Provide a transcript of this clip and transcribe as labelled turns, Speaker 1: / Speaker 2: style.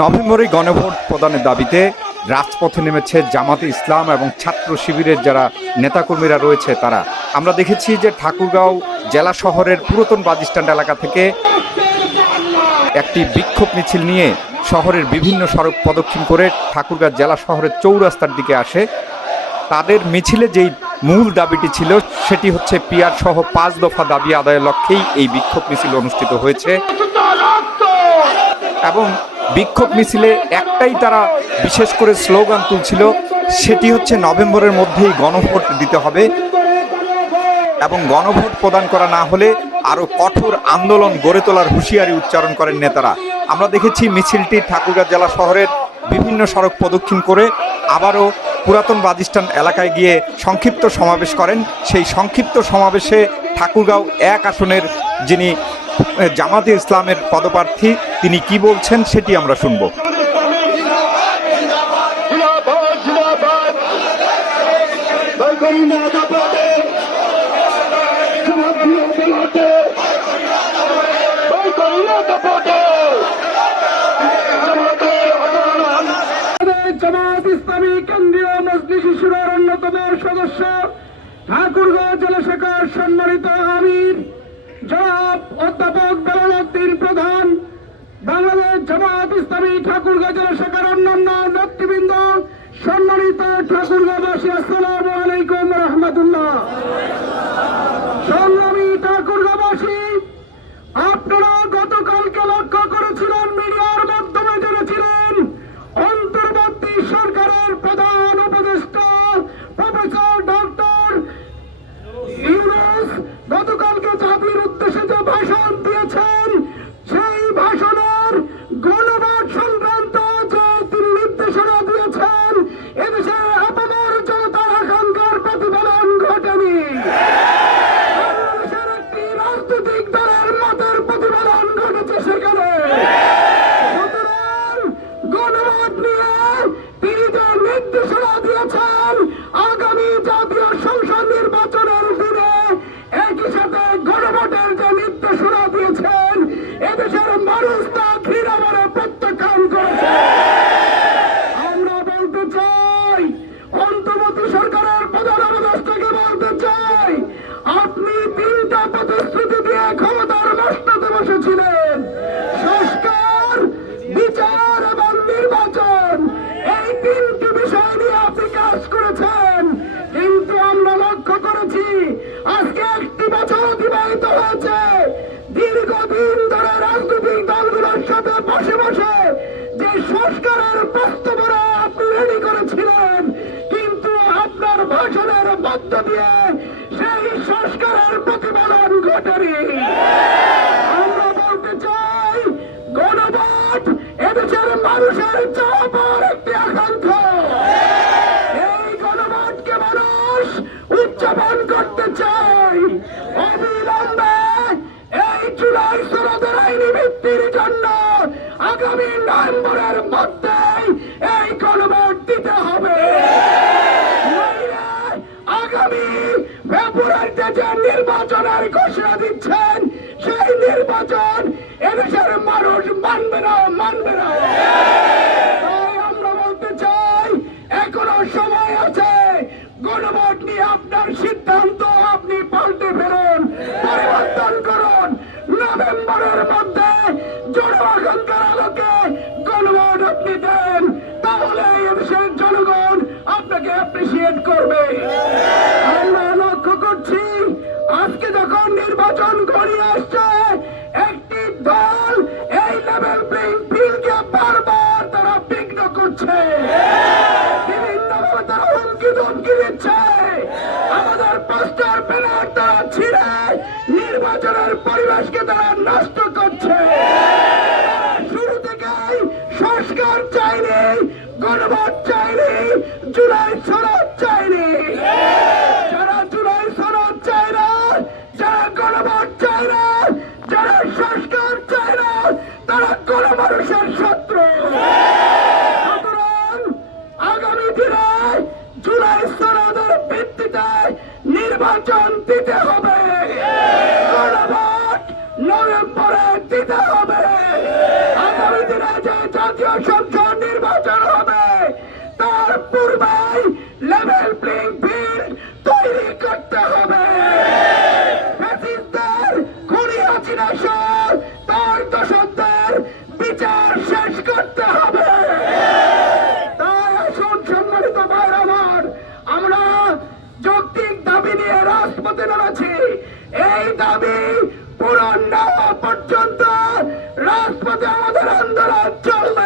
Speaker 1: নভেম্বরে গণভোট প্রদানের দাবিতে রাজপথে নেমেছে জামাতে ইসলাম এবং ছাত্র শিবিরের যারা নেতাকর্মীরা রয়েছে তারা। আমরা দেখেছি যে ঠাকুরগাঁও জেলা শহরের পুরাতন বাজিস্ট্যান্ড এলাকা থেকে একটি বিক্ষোভ মিছিল নিয়ে শহরের বিভিন্ন সড়ক প্রদক্ষিণ করে ঠাকুরগাঁও জেলা শহরের চৌরাস্তার দিকে আসে। তাদের মিছিলে যেই মূল দাবিটি ছিল, সেটি হচ্ছে পিয়ার সহ পাঁচ দফা দাবি আদায়ের লক্ষ্যেই এই বিক্ষোভ মিছিল অনুষ্ঠিত হয়েছে। এবং বিক্ষোভ মিছিলে একটাই তারা বিশেষ করে স্লোগান তুলছিল, সেটি হচ্ছে নভেম্বরের মধ্যেই গণভোট দিতে হবে এবং গণভোট প্রদান করা না হলে আরও কঠোর আন্দোলন গড়ে তোলার হুঁশিয়ারি উচ্চারণ করেন নেতারা। আমরা দেখেছি মিছিলটি ঠাকুরগাঁ জেলা শহরের বিভিন্ন সড়ক প্রদক্ষিণ করে আবারও পুরাতন বাজিস্টান এলাকায় গিয়ে সংক্ষিপ্ত সমাবেশ করেন। সেই সংক্ষিপ্ত সমাবেশে ঠাকুরগাঁও এক আসনের যিনি জামাতে ইসলামের পদপ্রার্থী তিনি কি বলছেন সেটি আমরা শুনব।
Speaker 2: জামাতে ইসলামী কেন্দ্রীয় মজলিস শিশুরের অন্যতম সদস্য ঠাকুরগাঁও জেলা শাখার সম্মানিত আমির। জনাব অধ্যাপক বেলালুদ্দিন প্রধান বাংলাদেশ জামাত ইসলামী ঠাকুর জেলা দিয়ে সেই সংস্কারের প্রতিফলন ঘটেনি আমরা বলতে চাই, গণভোট এদেশের মানুষের চাপার একটি আকাঙ্ক্ষা। এই গণভোটকে মানুষ উদযাপন করতে চাই অবিলম্বে এই জুলাই সনদের আইনি ভিত্তির জন্য আগামী নভেম্বরের মধ্যেই এই গণভোট দিতে হবে নইলে আগামী ফেব্রুয়ারিতে যে নির্বাচনের ঘোষণা দিচ্ছেন, সেই নির্বাচন এদেশের মানুষ মানবে না মানবে না। আমরা বলতে চাই, এখনও সময় আছে, গণভোট নিয়ে আপনার সিদ্ধান্ত আপনি পাল্টে ফেলুন, পরিবর্তন করুন। নভেম্বরের মধ্যে বিভিন্নভাবে তারা হুমকি ধমকি দিচ্ছে। আমাদের তারা ছিঁড়ে নির্বাচনের পরিবেশকে তারা নষ্ট করছে। শুরু থেকেই সংস্কার চাইনি, গণভোট চাইনি, জুলাই সনদ চাইনি। যারা জুলাই সনদ চায় না, যারা গণভোট না, যারা সংস্কার চায় না, তারা গণমানুষের শত্রু সুতরাং আগামী দিনে জুলাই সনদের ভিত্তিতে নির্বাচন দিতে হবে। নভেম্বরে দিতে হবে। আগামী দিনে যে জাতীয় সংসদ নির্বাচন হবে, তার পূর্বেই লেভেল প্লেইং ফিল্ড তৈরি করতে হবে। বিচার শেষ করতে হবে। এই দাবি পূরণ না পর্যন্ত রাজপথে আমাদের আন্দোলন চলবে।